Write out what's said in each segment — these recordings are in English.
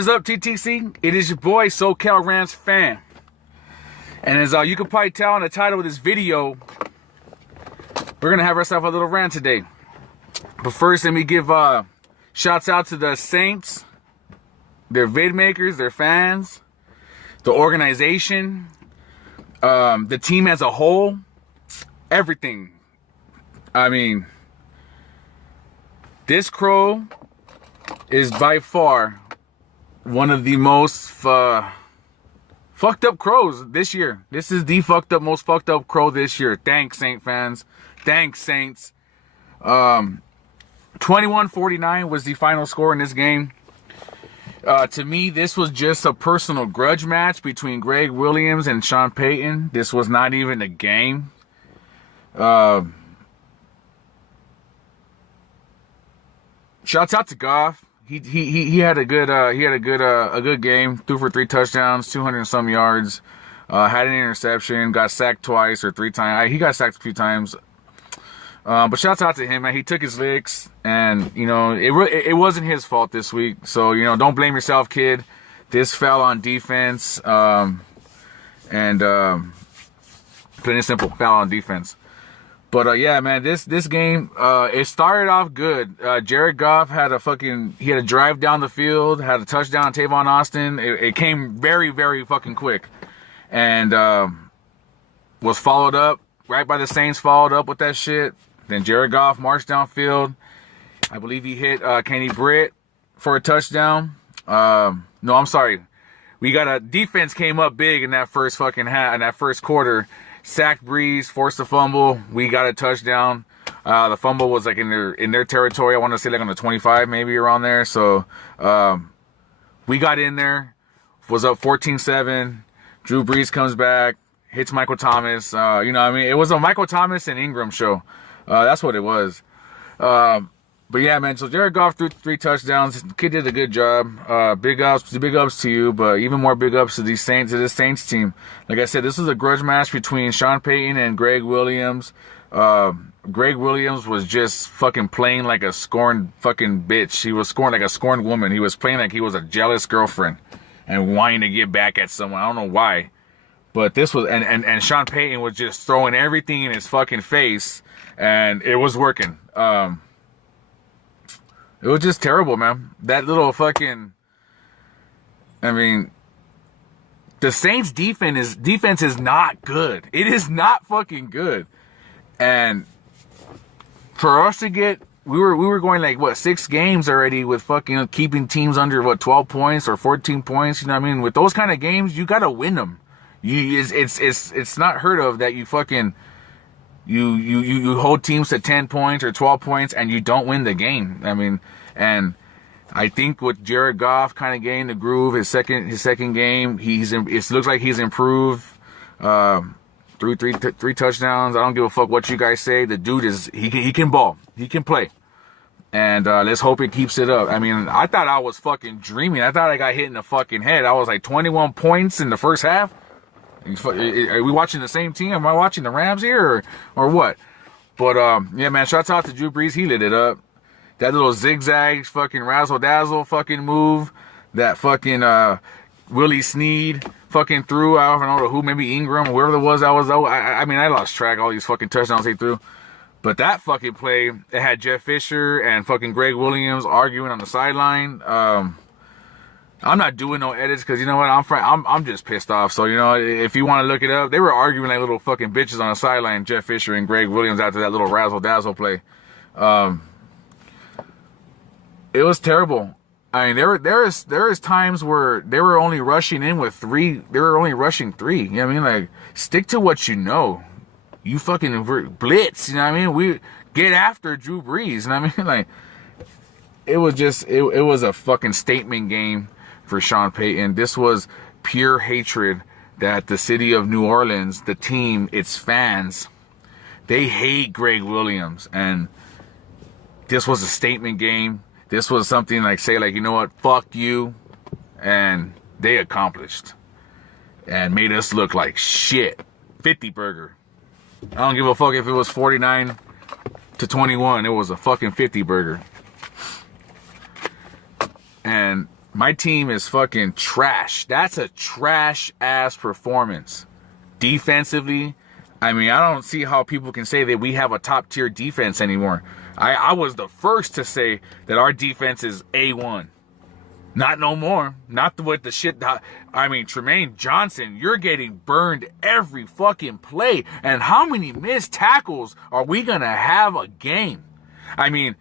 What's up, TTC? It is your boy, SoCal Rant fan. And as you can probably tell in the title of this video, we're going to have ourselves a little rant today. But first, let me give shouts out to the Saints, their vid makers, their fans, the organization, the team as a whole, everything. I mean, this crow is by far one of the most fucked up crows this year. This is the most fucked up crow this year. Thanks, Saint fans. Thanks, Saints. 21-49 was the final score in this game. To me, this was just a personal grudge match between Greg Williams and Sean Payton. This was not even a game. Shouts out to Goff. He had a good game. Threw for 3 touchdowns, 200 and some yards. Had an interception. Got sacked twice or 3 times. He got sacked a few times. But shouts out to him, man. He took his licks, and it wasn't his fault this week. So don't blame yourself, kid. This fell on defense. Plain and simple, fell on defense. But yeah, man, this game it started off good. Jared Goff had a drive down the field, had a touchdown on Tavon Austin. It came very, very fucking quick, and was followed up right by the Saints. Followed up with that shit. Then Jared Goff marched downfield. I believe he hit Kenny Britt for a touchdown. No, I'm sorry. We got a defense came up big in that first quarter. Sacked Breeze, forced a fumble. We got a touchdown. The fumble was like in their territory. I want to say like on the 25, maybe around there. So we got in there. Was up 14-7. Drew Brees comes back, hits Michael Thomas. It was a Michael Thomas and Ingram show. That's what it was. But yeah, man. So Jared Goff threw 3 touchdowns. The kid did a good job. Big ups to you, but even more big ups to this Saints team. Like I said, this was a grudge match between Sean Payton and Greg Williams. Greg Williams was just fucking playing like a scorned fucking bitch. He was scorned like a scorned woman. He was playing like he was a jealous girlfriend and wanting to get back at someone. I don't know why, but this was and Sean Payton was just throwing everything in his fucking face, and it was working. It was just terrible, man. That little fucking... the Saints defense is not good. It is not fucking good. And for us to get... We were going like, 6 games already with fucking keeping teams under, 12 points or 14 points. You know what I mean? With those kind of games, you got to win them. It's not heard of that you fucking... You hold teams to 10 points or 12 points and you don't win the game. And I think with Jared Goff kind of getting the groove, his second game, it looks like he's improved. Three touchdowns. I don't give a fuck what you guys say. The dude he can ball. He can play. And let's hope it keeps it up. I thought I was fucking dreaming. I thought I got hit in the fucking head. I was like 21 points in the first half. Are we watching the same team? Am I watching the Rams here or what? But yeah, man, shouts out to Drew Brees. He lit it up. That little zigzag fucking razzle dazzle fucking move that fucking Willie Snead fucking threw. I don't know who, maybe Ingram, whoever it was. I lost track of all these fucking touchdowns he threw. But that fucking play, it had Jeff Fisher and fucking Greg Williams arguing on the sideline. I'm not doing no edits because you know what? I'm just pissed off. So if you want to look it up, they were arguing like little fucking bitches on the sideline. Jeff Fisher and Greg Williams after that little razzle dazzle play. It was terrible. There is times where they were only rushing in with 3. They were only rushing 3. You know what I mean? Like, stick to what you know. You fucking blitz. You know what I mean? We get after Drew Brees. You know what I mean? Like, it was just it was a fucking statement game for Sean Payton. This was pure hatred that the city of New Orleans, the team, its fans, they hate Greg Williams. And this was a statement game. This was something like, say, like, you know what, fuck you. And they accomplished. And made us look like shit. 50 burger. I don't give a fuck if it was 49-21. It was a fucking 50 burger. And My team is fucking trash. That's a trash ass performance. Defensively, I mean, I don't see how people can say that we have a top tier defense anymore. I was the first to say that our defense is A1. Not no more. Not with the shit. I mean, Tremaine Johnson, you're getting burned every fucking play. And how many missed tackles are we going to have a game? I mean,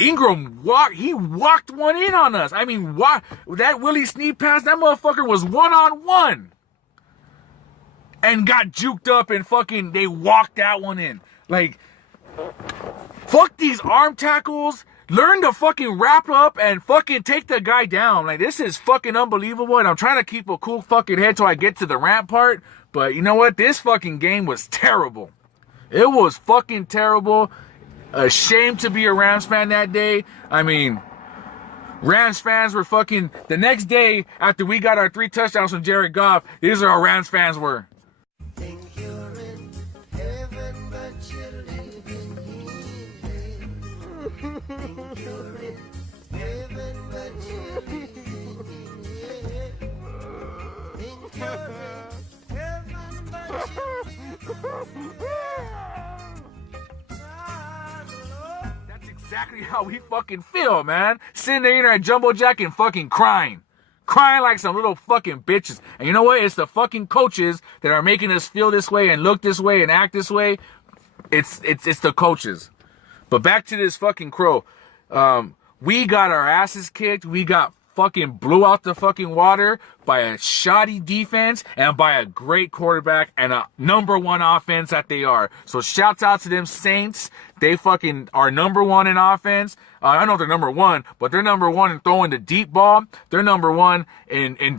Ingram walked one in on us. I mean, that Willie Snead pass, that motherfucker was one-on-one. And got juked up and fucking, they walked that one in. Like, fuck these arm tackles. Learn to fucking wrap up and fucking take the guy down. Like, this is fucking unbelievable. And I'm trying to keep a cool fucking head till I get to the rant part. But you know what? This fucking game was terrible. It was fucking terrible. A shame to be a Rams fan that day. I mean, Rams fans were fucking, the next day after we got our 3 touchdowns from Jared Goff, these are how Rams fans were. Think you're in heaven, but you're living here. Think you're in heaven, but you're living here. Think you're in heaven, but you're living here. That's exactly how we fucking feel, man. Sitting there at Jumbo Jack and fucking crying. Crying like some little fucking bitches. And you know what? It's the fucking coaches that are making us feel this way and look this way and act this way. It's the coaches. But back to this fucking Crow. We got our asses kicked. We got fucking blew out the fucking water by a shoddy defense and by a great quarterback and a number 1 offense that they are. So shouts out to them Saints. They fucking are number 1 in offense. I don't know if they're number 1, but they're number 1 in throwing the deep ball. They're number 1 in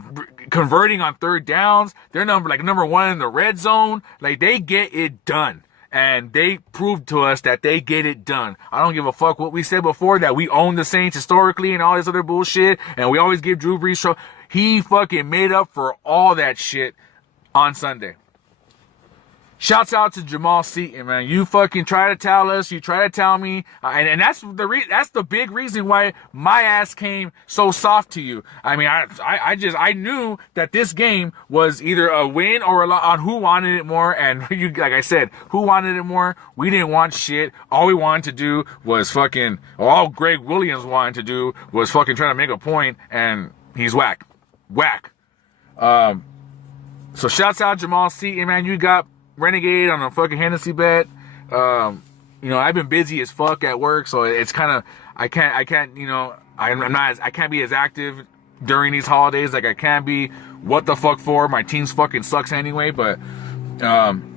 converting on 3rd downs. They're number 1 in the red zone. Like, they get it done. And they proved to us that they get it done. I don't give a fuck what we said before, that we own the Saints historically and all this other bullshit. And we always give Drew Brees show. He fucking made up for all that shit on Sunday. Shouts out to Jamal Seaton, man. You fucking try to tell us, you try to tell me, and that's the big reason why my ass came so soft to you. I mean, I knew that this game was either a win or a loss on who wanted it more, and you, like I said, who wanted it more? We didn't want shit. All we wanted to do was fucking, all Greg Williams wanted to do was fucking trying to make a point, and he's whack. So shouts out Jamal Seaton, man. You got Renegade on a fucking Hennessy bet. You know, I've been busy as fuck at work, so it's kind of, I can't, you know, I can't be as active during these holidays like I can be. What the fuck for? My team fucking sucks anyway, but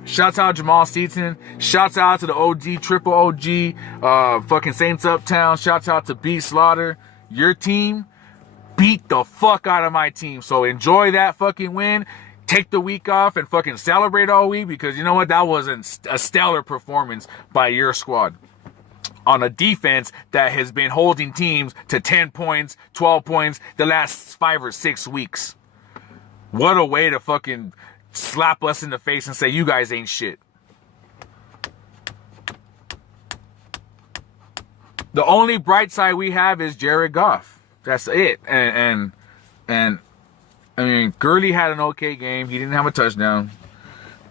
shouts out Jamal Seaton. Shouts out to the OG, triple OG, fucking Saints Uptown. Shouts out to B Slaughter. Your team beat the fuck out of my team, so enjoy that fucking win. Take the week off and fucking celebrate all week, because you know what? That was a stellar performance by your squad on a defense that has been holding teams to 10 points, 12 points the last 5 or 6 weeks. What a way to fucking slap us in the face and say, you guys ain't shit. The only bright side we have is Jared Goff. That's it. And I mean, Gurley had an okay game. He didn't have a touchdown.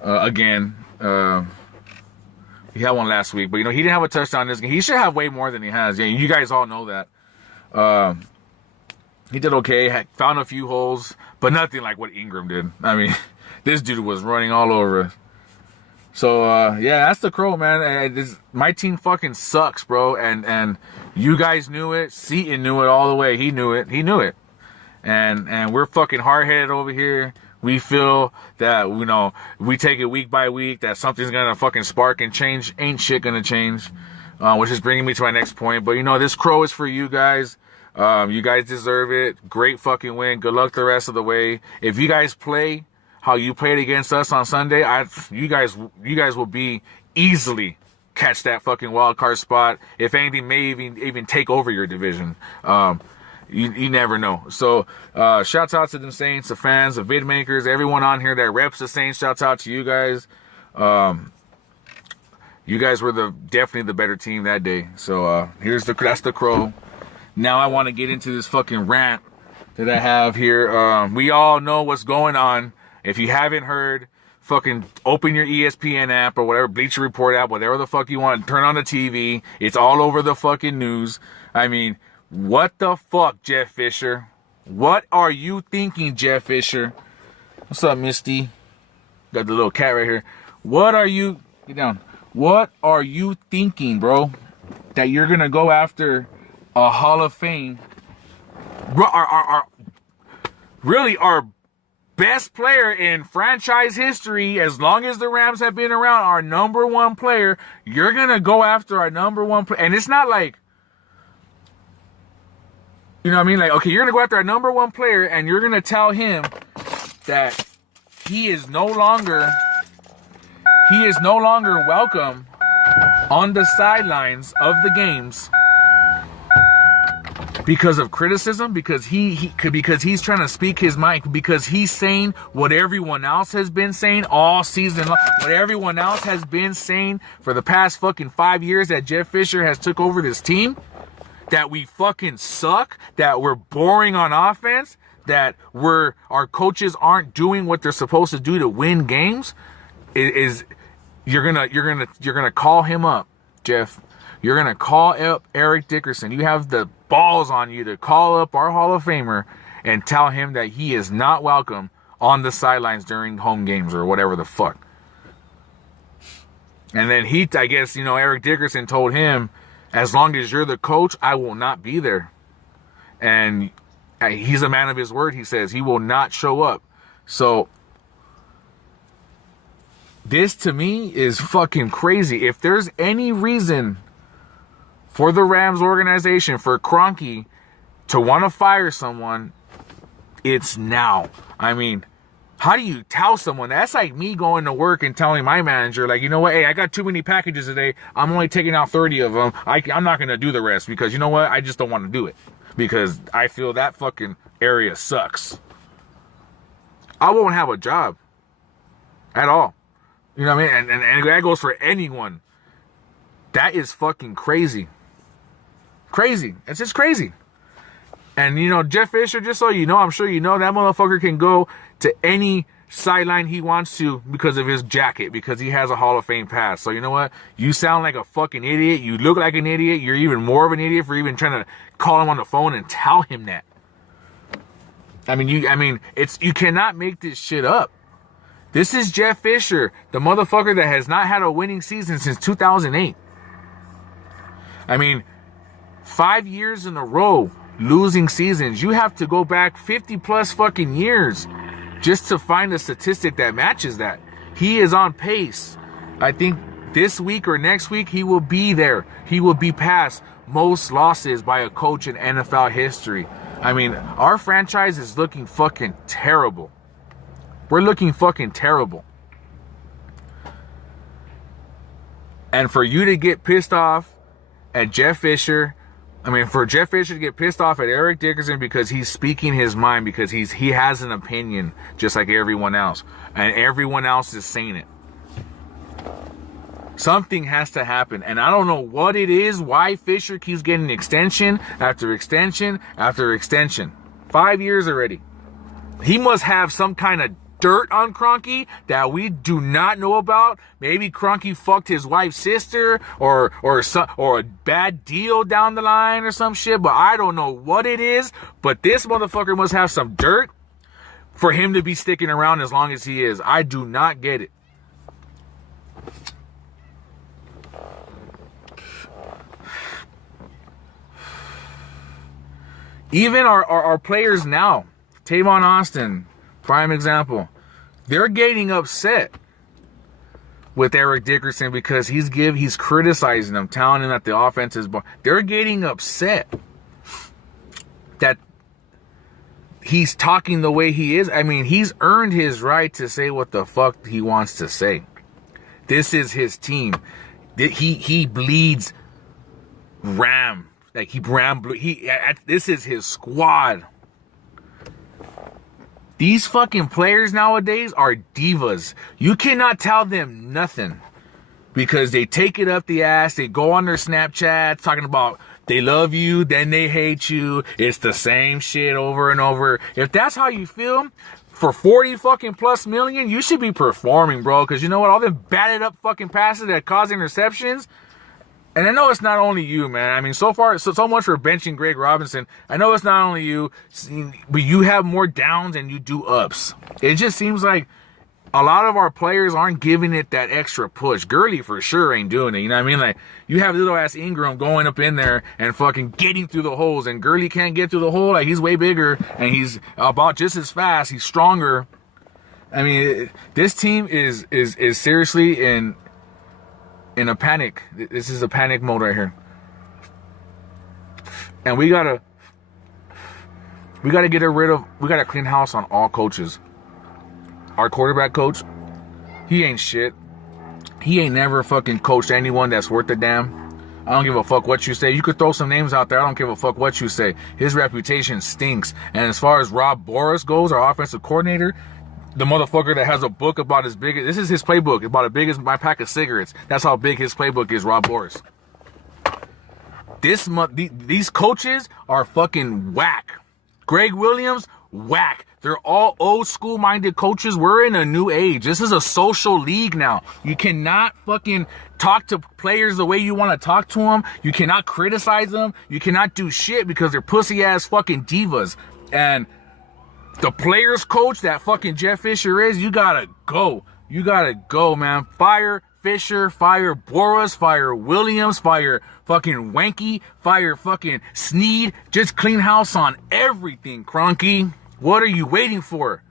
Again. He had one last week. But, you know, he didn't have a touchdown this game. He should have way more than he has. Yeah, you guys all know that. He did okay. Found a few holes. But nothing like what Ingram did. I mean, this dude was running all over us. So, yeah, that's the Crow, man. My team fucking sucks, bro. And you guys knew it. Seaton knew it all the way. He knew it. And we're fucking hard-headed over here. We feel that, you know, we take it week by week, that something's gonna fucking spark and change. Ain't shit gonna change. Which is bringing me to my next point. But, you know, this Crow is for you guys. You guys deserve it. Great fucking win. Good luck the rest of the way. If you guys play how you played against us on Sunday, you guys will be easily catch that fucking wild card spot. If anything, may even take over your division. You never know. So, shouts out to them Saints, the fans, the vid makers, everyone on here that reps the Saints. Shouts out to you guys. You guys were definitely the better team that day. So, that's the Crow. now I want to get into this fucking rant that I have here. We all know what's going on. If you haven't heard, fucking open your ESPN app or whatever, Bleacher Report app, whatever the fuck you want. Turn on the TV. It's all over the fucking news. I mean, what the fuck, Jeff Fisher? What are you thinking, Jeff Fisher? What's up, Misty? Got the little cat right here. What are you... Get down. What are you thinking, bro? That you're going to go after a Hall of Fame... Really, our best player in franchise history, as long as the Rams have been around, our number one player, you're going to go after our number one player. And it's not like, you know what I mean? Like, okay, you're going to go after our number one player and you're going to tell him that he is no longer welcome on the sidelines of the games because of criticism, because he's trying to speak his mind, because he's saying what everyone else has been saying all season long, what everyone else has been saying for the past fucking 5 years that Jeff Fisher has took over this team, that we fucking suck, that we're boring on offense, that our coaches aren't doing what they're supposed to do to win games. You're gonna call him up, Jeff. You're gonna call up Eric Dickerson. You have the balls on you to call up our Hall of Famer and tell him that he is not welcome on the sidelines during home games or whatever the fuck. And then I guess, Eric Dickerson told him, as long as you're the coach, I will not be there. And he's a man of his word. He says he will not show up. So this to me is fucking crazy. If there's any reason for the Rams organization, for Kroenke to want to fire someone, it's now. I mean, how do you tell someone? That's like me going to work and telling my manager, like, you know what? Hey, I got too many packages today. I'm only taking out 30 of them. I'm not going to do the rest because, you know what? I just don't want to do it because I feel that fucking area sucks. I won't have a job at all. You know what I mean? And that goes for anyone. That is fucking crazy. Crazy. It's just crazy. And, Jeff Fisher, just so you know, I'm sure you know, that motherfucker can go to any sideline he wants to because of his jacket, because he has a Hall of Fame pass. So, you know what? You sound like a fucking idiot. You look like an idiot. You're even more of an idiot for even trying to call him on the phone and tell him that. You cannot make this shit up. This is Jeff Fisher, the motherfucker that has not had a winning season since 2008. 5 years in a row losing seasons. You have to go back 50 plus fucking years just to find a statistic that matches that. He is on pace. I think this week or next week he will be there. He will be past most losses by a coach in NFL history. Our franchise is looking fucking terrible. We're looking fucking terrible. And for you to get pissed off at Jeff Fisher, for Jeff Fisher to get pissed off at Eric Dickerson because he's speaking his mind, because he has an opinion just like everyone else, and everyone else is saying it. Something has to happen, and I don't know what it is, why Fisher keeps getting extension after extension after extension. 5 years already. He must have some kind of dirt on Kroenke that we do not know about. Maybe Kroenke fucked his wife's sister or a bad deal down the line or some shit, but I don't know what it is. But this motherfucker must have some dirt for him to be sticking around as long as he is. I do not get it. Even our players now, Tavon Austin, prime example, they're getting upset with Eric Dickerson because he's criticizing them, telling them that the offense is... They're getting upset that he's talking the way he is. He's earned his right to say what the fuck he wants to say. This is his team. He bleeds Ram. This is his squad. These fucking players nowadays are divas. You cannot tell them nothing because they take it up the ass. They go on their Snapchats talking about They love you, then they hate you. It's the same shit over and over. If that's how you feel, for 40 fucking plus million, you should be performing, bro. Because you know what? All them batted up fucking passes that cause interceptions. And I know it's not only you, man. I mean, so far, so much for benching Greg Robinson. I know it's not only you, but you have more downs than you do ups. It just seems like a lot of our players aren't giving it that extra push. Gurley for sure ain't doing it. You know what I mean? Like, you have little ass Ingram going up in there and fucking getting through the holes, and Gurley can't get through the hole. Like, he's way bigger and he's about just as fast. He's stronger. I mean, this team is seriously in a panic. This is a panic mode right here. And we gotta clean house on all coaches. Our quarterback coach, he ain't shit. He ain't never fucking coached anyone that's worth a damn. I don't give a fuck what you say. You could throw some names out there. I don't give a fuck what you say. His reputation stinks. And as far as Rob Boras goes, our offensive coordinator, the motherfucker that has a book about as big as, this is his playbook, about as big as my pack of cigarettes. That's how big his playbook is, Rob Boras. These coaches are fucking whack. Greg Williams, whack. They're all old school minded coaches. We're in a new age. This is a social league now. You cannot fucking talk to players the way you want to talk to them. You cannot criticize them. You cannot do shit because they're pussy ass fucking divas. And the players coach that fucking Jeff Fisher is, you gotta go. You gotta go, man. Fire Fisher, fire Boras, fire Williams, fire fucking Wanky, fire fucking Snead. Just clean house on everything, Cronky. What are you waiting for?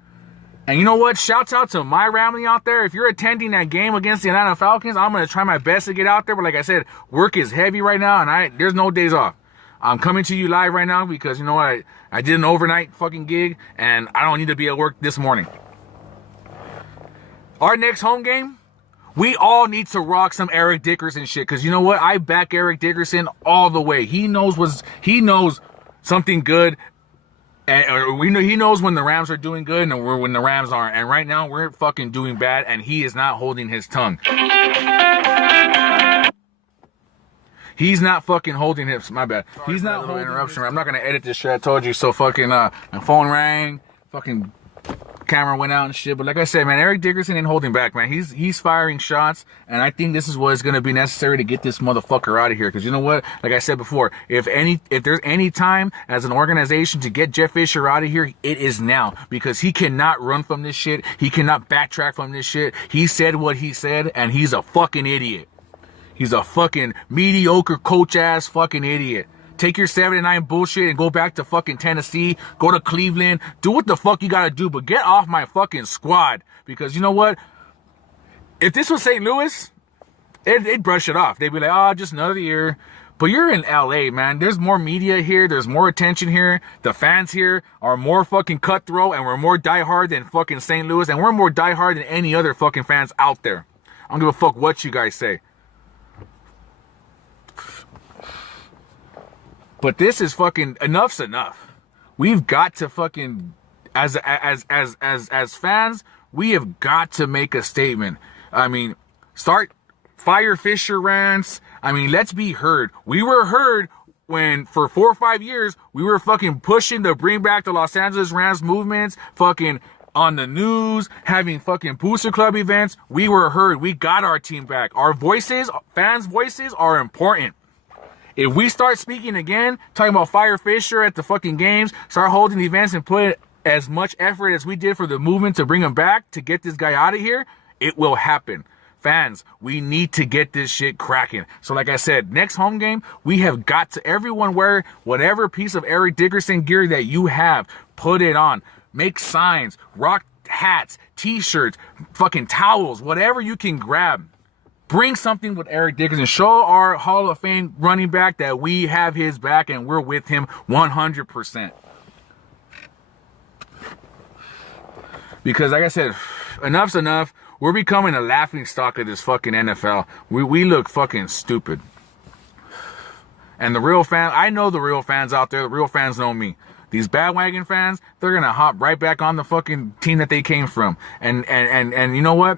And you know what? Shouts out to my Ramley out there. If you're attending that game against the Atlanta Falcons, I'm going to try my best to get out there. But like I said, work is heavy right now, and there's no days off. I'm coming to you live right now because, you know what? I did an overnight fucking gig, and I don't need to be at work this morning. Our next home game, we all need to rock some Eric Dickerson shit. Because you know what? I back Eric Dickerson all the way. He knows something good. And he knows when the Rams are doing good and when the Rams aren't. And right now, we're fucking doing bad, and he is not holding his tongue. He's not fucking holding his... My bad. Sorry, he's not holding... Interruption. I'm not going to edit this shit. I told you. So fucking... my phone rang. Fucking camera went out and shit. But like I said, man, Eric Dickerson ain't holding back, man. He's firing shots. And I think this is what is going to be necessary to get this motherfucker out of here. Because you know what? Like I said before, if there's any time as an organization to get Jeff Fisher out of here, it is now. Because he cannot run from this shit. He cannot backtrack from this shit. He said what he said, and he's a fucking idiot. He's a fucking mediocre coach-ass fucking idiot. Take your 7-9 bullshit and go back to fucking Tennessee. Go to Cleveland. Do what the fuck you gotta do, but get off my fucking squad. Because you know what? If this was St. Louis, they'd brush it off. They'd be like, oh, just another year. But you're in LA, man. There's more media here. There's more attention here. The fans here are more fucking cutthroat, and we're more diehard than fucking St. Louis. And we're more diehard than any other fucking fans out there. I don't give a fuck what you guys say. But this is fucking... Enough's enough. We've got to fucking... As fans, we have got to make a statement. I mean, start fire Fisher rants. I mean, let's be heard. We were heard when, for 4 or 5 years, we were fucking pushing the bring back the Los Angeles Rams movements, fucking on the news, having fucking Booster Club events. We were heard. We got our team back. Our voices, fans' voices are important. If we start speaking again, talking about fire Fisher at the fucking games, start holding events and put as much effort as we did for the movement to bring him back, to get this guy out of here, it will happen. Fans, we need to get this shit cracking. So like I said, next home game, we have got to, everyone wear whatever piece of Eric Dickerson gear that you have. Put it on. Make signs. Rock hats, t-shirts, fucking towels, whatever you can grab. Bring something with Eric Dickerson. Show our Hall of Fame running back that we have his back and we're with him 100%. Because like I said, enough's enough. We're becoming a laughing stock of this fucking NFL. We look fucking stupid. And the real fan, I know the real fans out there. The real fans know me. These bandwagon fans, they're going to hop right back on the fucking team that they came from. And you know what?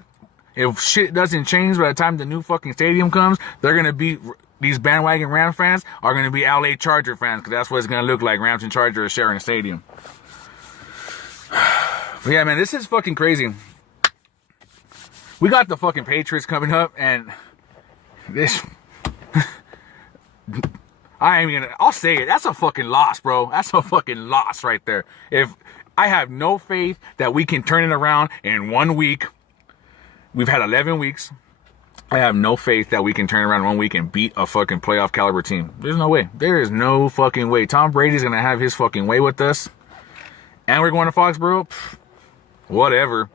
If shit doesn't change by the time the new fucking stadium comes, they're going to be these bandwagon Ram fans are going to be LA Charger fans, because that's what it's going to look like. Rams and Chargers sharing a stadium. But yeah, man, this is fucking crazy. We got the fucking Patriots coming up, and this... I'll say it. That's a fucking loss, bro. That's a fucking loss right there. If I have no faith that we can turn it around in 1 week. We've had 11 weeks. I have no faith that we can turn around in 1 week and beat a fucking playoff caliber team. There's no way. There is no fucking way. Tom Brady's going to have his fucking way with us. And we're going to Foxborough. Whatever.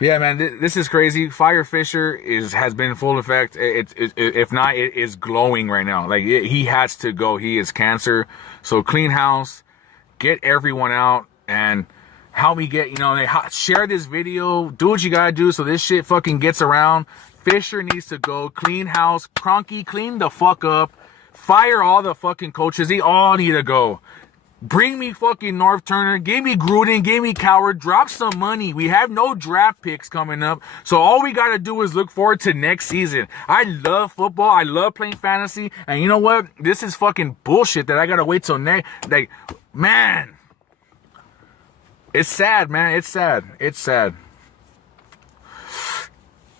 Yeah, man, this is crazy. Fire Fisher has been in full effect. If not, it is glowing right now. Like, he has to go. He is cancer. So clean house, get everyone out, and help me get, share this video. Do what you gotta do so this shit fucking gets around. Fisher needs to go. Clean house. Cronky, clean the fuck up. Fire all the fucking coaches. They all need to go. Bring me fucking North Turner. Give me Gruden. Give me Coward. Drop some money. We have no draft picks coming up. So all we got to do is look forward to next season. I love football. I love playing fantasy. And you know what? This is fucking bullshit that I got to wait till next. Like, man. It's sad, man. It's sad. It's sad.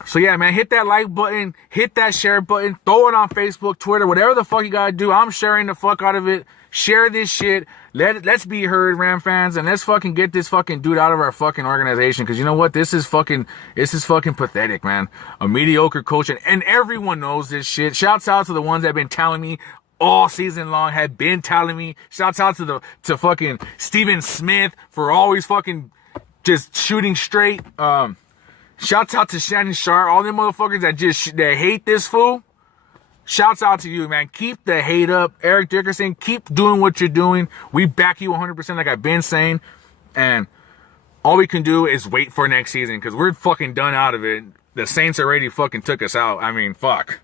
So yeah, man, hit that like button. Hit that share button. Throw it on Facebook, Twitter, whatever the fuck you got to do. I'm sharing the fuck out of it. Share this shit. Let's be heard, Ram fans, and let's fucking get this fucking dude out of our fucking organization. Because you know what? This is fucking pathetic, man. A mediocre coach, and everyone knows this shit. Shouts out to the ones that have been telling me all season long, have been telling me. Shouts out to fucking Steven Smith for always fucking just shooting straight. Shouts out to Shannon Sharp, all them motherfuckers that hate this fool. Shouts out to you, man. Keep the hate up. Eric Dickerson, keep doing what you're doing. We back you 100% like I've been saying. And all we can do is wait for next season, because we're fucking done out of it. The Saints already fucking took us out. I mean, fuck.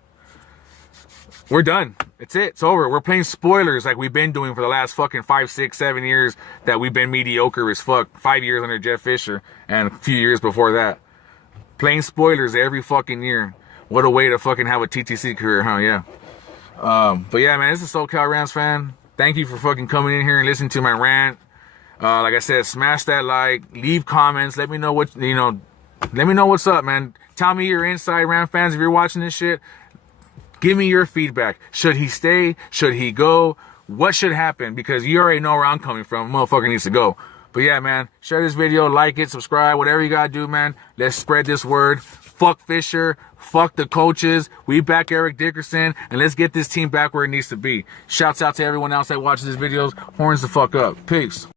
We're done. It's it. It's over. We're playing spoilers like we've been doing for the last fucking 5, 6, 7 years that we've been mediocre as fuck. 5 years under Jeff Fisher and a few years before that. Playing spoilers every fucking year. What a way to fucking have a TTC career, huh? Yeah. But yeah, man, this is SoCal Rams fan. Thank you for fucking coming in here and listening to my rant. Like I said, smash that like, leave comments. Let me know let me know what's up, man. Tell me your inside Ram fans if you're watching this shit. Give me your feedback. Should he stay? Should he go? What should happen? Because you already know where I'm coming from. Motherfucker needs to go. But yeah, man, share this video, like it, subscribe, whatever you gotta do, man. Let's spread this word. Fuck Fisher. Fuck the coaches. We back Eric Dickerson, and let's get this team back where it needs to be. Shouts out to everyone else that watches these videos. Horns the fuck up. Peace.